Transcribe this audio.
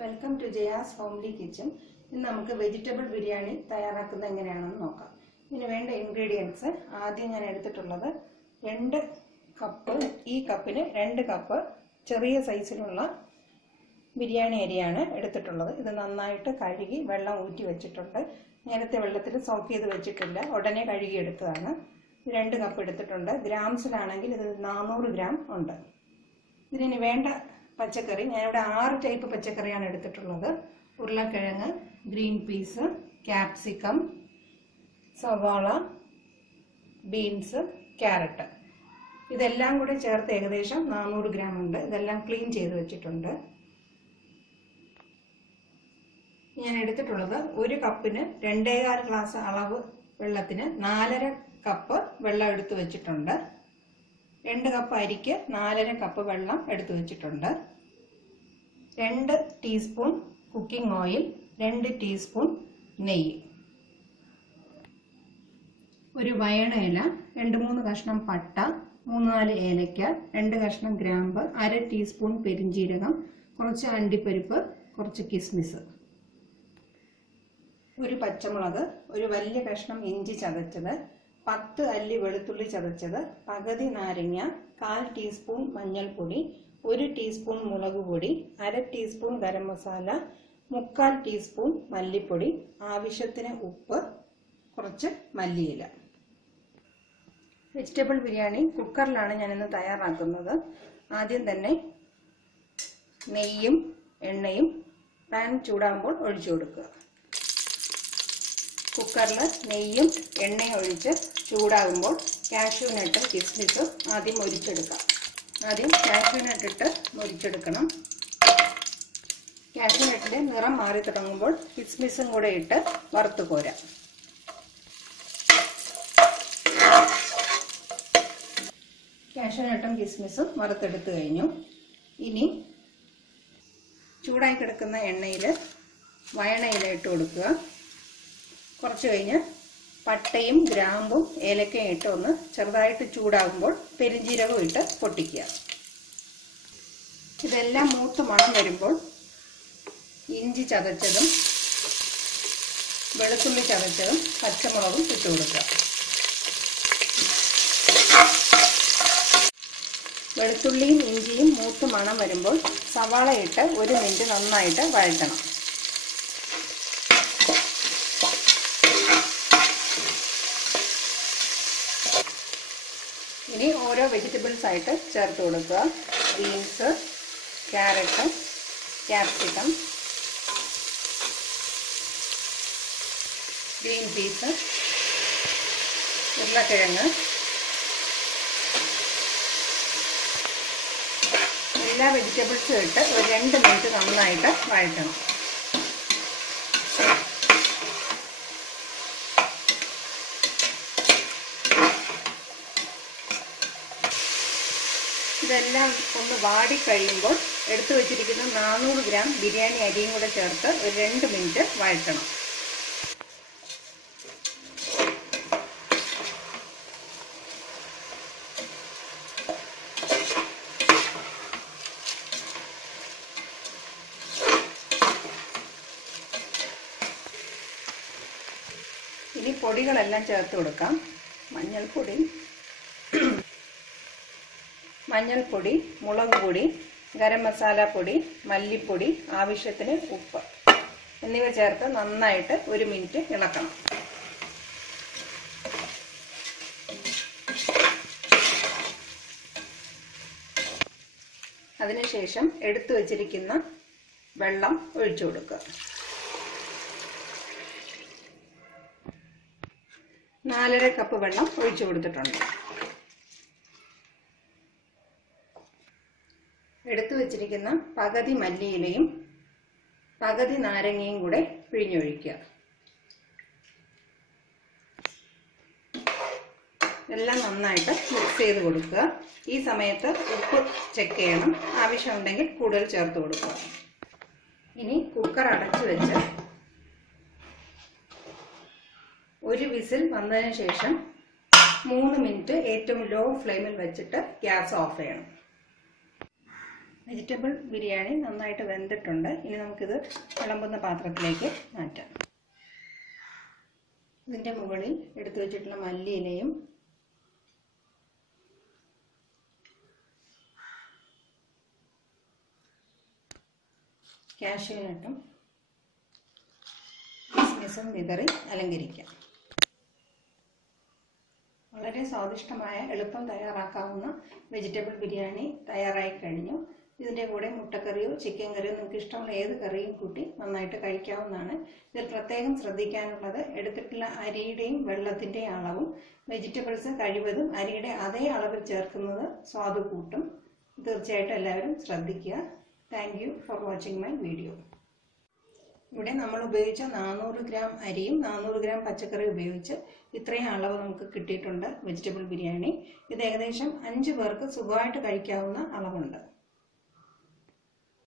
Welcome to Jaya's homely kitchen. ഇന്ന് നമുക്ക് vegetable biryani തയ്യാറാക്കുന്നത് എങ്ങനെയാണെന്ന് നോക്കാം. ഇതിന് വേണ്ട ഇൻഗ്രീഡിയൻസ് ആദ്യം ഞാൻ എടുത്തിട്ടുള്ളത് 2 കപ്പ്. ഈ കപ്പിന് 2 കപ്പ് ചെറിയ സൈസിലുള്ള ബിരിയാണി അരിയാണ് എടുത്തിട്ടുള്ളത്. ഇത് നന്നായിട്ട് കഴുകി വെള്ളം ഊറ്റി വെച്ചിട്ടുണ്ട്. നേരത്തെ വെള്ളത്തിൽ സോക്ക് ചെയ്ത് വെച്ചിട്ടില്ല, ഉടനെ കഴുകി എടുത്തതാണ്. 2 കപ്പ് എടുത്തിട്ടുണ്ട്. ഗ്രാംസിലാണെങ്കിൽ ഇത് 400 ഗ്രാം ഉണ്ട്. ഇതിന് വേണ്ട പച്ചക്കറി ഞാനിവിടെ 6 ടൈപ്പ് പച്ചക്കറിയാണ് എടുത്തിട്ടുള്ളത്. ഉരുളക്കിഴങ്ങ്, ഗ്രീൻ പീസ്, ക്യാപ്സിക്കം, സവാള, ബീൻസ്, ക്യാരറ്റ്. ഇതെല്ലാം കൂടെ ചേർത്ത് ഏകദേശം 400 ഗ്രാം ഉണ്ട്. ഇതെല്ലാം ക്ലീൻ ചെയ്ത് വെച്ചിട്ടുണ്ട്. ഞാൻ എടുത്തിട്ടുള്ളത് 1 കപ്പിന് 2.25 ഗ്ലാസ് അളവ് വെള്ളത്തിന് 4.5 കപ്പ് വെള്ളം എടുത്തു വെച്ചിട്ടുണ്ട്. 2 കപ്പ് അരിക്ക് 4.5 കപ്പ് വെള്ളം എടുത്തു വെച്ചിട്ടുണ്ട്. 2 ടീസ്പൂൺ കുക്കിംഗ് ഓയിൽ, 2 ടീസ്പൂൺ നെയ്യ്, ഒരു വയണ ഇല, 2-3 കഷ്ണം പട്ട, 3-4 ഏലക്ക, 2 കഷ്ണം ഗ്രാമ്പ്, 1/2 ടീസ്പൂൺ പെരിഞ്ജീരകം, കുറച്ച് അണ്ടിപ്പരിപ്പ്, കുറച്ച് കിസ്മിസ്, ഒരു പച്ചമുളക്, ഒരു വലിയ കഷ്ണം ഇഞ്ചി ചതച്ചത്, 10 അല്ലി വെളുത്തുള്ളി ചതച്ചത്, പകുതി നാരങ്ങ, 1/4 ടീസ്പൂൺ മഞ്ഞൾപ്പൊടി, 1 ടീസ്പൂൺ മുളക് പൊടി, 1/2 ടീസ്പൂൺ ഗരം മസാല, 3/4 ടീസ്പൂൺ മല്ലിപ്പൊടി, ആവശ്യത്തിന് ഉപ്പ്, കുറച്ച് മല്ലിയില. വെജിറ്റബിൾ ബിരിയാണി കുക്കറിലാണ് ഞാനിന്ന് തയ്യാറാക്കുന്നത്. ആദ്യം തന്നെ നെയ്യും എണ്ണയും പാൻ ചൂടാകുമ്പോൾ ഒഴിച്ചു കൊടുക്കുക. കുക്കറിൽ നെയ്യും എണ്ണയും ഒഴിച്ച് ചൂടാകുമ്പോൾ കാഷ്യൂ നട്ട്, കിസ്മിസ് ആദ്യം മൊരിച്ചെടുക്കാം. ആദ്യം കാഷ്യൂ നട്ട് ഇട്ട് മൊരിച്ചെടുക്കണം. കാഷ്യൂ നട്ടിൻ്റെ നിറം മാറി തുടങ്ങുമ്പോൾ കിസ്മിസും കൂടെ ഇട്ട് വറുത്ത് കോരാം. കാഷ്യൂ നട്ടും കിസ്മിസും വറുത്തെടുത്ത് കഴിഞ്ഞു. ഇനി ചൂടായി കിടക്കുന്ന എണ്ണയിൽ വയണയില ഇട്ട് കൊടുക്കുക. കുറച്ച് കഴിഞ്ഞ് പട്ടയും ഗ്രാമ്പും ഏലക്കയും ഇട്ട് ഒന്ന് ചെറുതായിട്ട് ചൂടാകുമ്പോൾ പെരിഞ്ജീരകം ഇട്ട് പൊട്ടിക്കുക. ഇതെല്ലാം മൂത്ത് മണം വരുമ്പോൾ ഇഞ്ചി ചതച്ചതും വെളുത്തുള്ളി ചതച്ചതും പച്ചമുളകും ഇട്ട് കൊടുക്കുക. വെളുത്തുള്ളിയും ഇഞ്ചിയും മൂത്ത് മണം വരുമ്പോൾ സവാള ഇട്ട് 1 മിനിറ്റ് നന്നായിട്ട് വഴറ്റണം. ഇനി ഓരോ വെജിറ്റബിൾസ് ആയിട്ട് ചേർത്ത് കൊടുക്കുക. Beans, carrot, capsicum, green peas, ഉരുളക്കിഴങ്ങ്, എല്ലാ വെജിറ്റബിൾസും ഇട്ട് ഒരു 2 മിനിറ്റ് നന്നായിട്ട് വഴറ്റണം. ഇതെല്ലാം ഒന്ന് വാടി കഴിയുമ്പോൾ എടുത്തു വെച്ചിരിക്കുന്ന 400 ഗ്രാം ബിരിയാണി അരിയും കൂടെ ചേർത്ത് ഒരു 2 മിനിറ്റ് വഴറ്റണം. ഇനി പൊടികളെല്ലാം ചേർത്ത് കൊടുക്കാം. മഞ്ഞൾപ്പൊടി, മുളക് പൊടി, ഗരം മസാല പൊടി, മല്ലിപ്പൊടി, ആവശ്യത്തിന് ഉപ്പ് എന്നിവ ചേർത്ത് നന്നായിട്ട് 1 മിനിറ്റ് ഇളക്കണം. അതിനുശേഷം എടുത്തു വച്ചിരിക്കുന്ന വെള്ളം ഒഴിച്ചു കൊടുക്കുക. 4.5 കപ്പ് വെള്ളം ഒഴിച്ചു കൊടുത്തിട്ടുണ്ട്. എടുത്തു വച്ചിരിക്കുന്ന പകുതി മല്ലിയിലയും പകുതി നാരങ്ങയും കൂടെ പിഴിഞ്ഞൊഴിക്കുക. എല്ലാം നന്നായിട്ട് മിക്സ് ചെയ്ത് കൊടുക്കുക. ഈ സമയത്ത് ഉപ്പ് ചെക്ക് ചെയ്യണം. ആവശ്യമുണ്ടെങ്കിൽ കൂടുതൽ ചേർത്ത് കൊടുക്കുക. ഇനി കുക്കർ അടച്ചു വെച്ച് 1 വിസിൽ വന്നതിന് ശേഷം 3 മിനിറ്റ് ഏറ്റവും ലോ ഫ്ലെയിമിൽ വെച്ചിട്ട് ഗ്യാസ് ഓഫ് ചെയ്യണം. വെജിറ്റബിൾ ബിരിയാണി നന്നായിട്ട് വെന്തിട്ടുണ്ട്. ഇനി നമുക്കിത് വിളമ്പുന്ന പാത്രത്തിലേക്ക് മാറ്റാം. ഇതിൻ്റെ മുകളിൽ എടുത്തു വെച്ചിട്ടുള്ള മല്ലിയിലയും കാഷ്യൂനട്ടും കിസ്മിസും വിതറി അലങ്കരിക്കാം. വളരെ സ്വാദിഷ്ടമായ എളുപ്പം തയ്യാറാക്കാവുന്ന വെജിറ്റബിൾ ബിരിയാണി തയ്യാറായി കഴിഞ്ഞു. ഇതിൻ്റെ കൂടെ മുട്ടക്കറിയോ ചിക്കൻ കറിയോ നിങ്ങൾക്ക് ഇഷ്ടമുള്ള ഏത് കറിയും കൂട്ടി നന്നായിട്ട് കഴിക്കാവുന്നതാണ്. ഇതിൽ പ്രത്യേകം ശ്രദ്ധിക്കാനുള്ളത് എടുത്തിട്ടുള്ള അരിയുടെയും വെള്ളത്തിൻ്റെയും അളവും വെജിറ്റബിൾസ് കഴിവതും അരിയുടെ അതേ അളവിൽ ചേർക്കുന്നത് സ്വാദ് കൂട്ടും. തീർച്ചയായിട്ടും എല്ലാവരും ശ്രദ്ധിക്കുക. Thank you for watching my video. ഇവിടെ നമ്മൾ ഉപയോഗിച്ച 400 ഗ്രാം അരിയും 400 ഗ്രാം പച്ചക്കറി ഉപയോഗിച്ച് ഇത്രയും അളവ് നമുക്ക് കിട്ടിയിട്ടുണ്ട് വെജിറ്റബിൾ ബിരിയാണി. ഇത് ഏകദേശം 5 പേർക്ക് സുഖമായിട്ട് കഴിക്കാവുന്ന അളവുണ്ട്.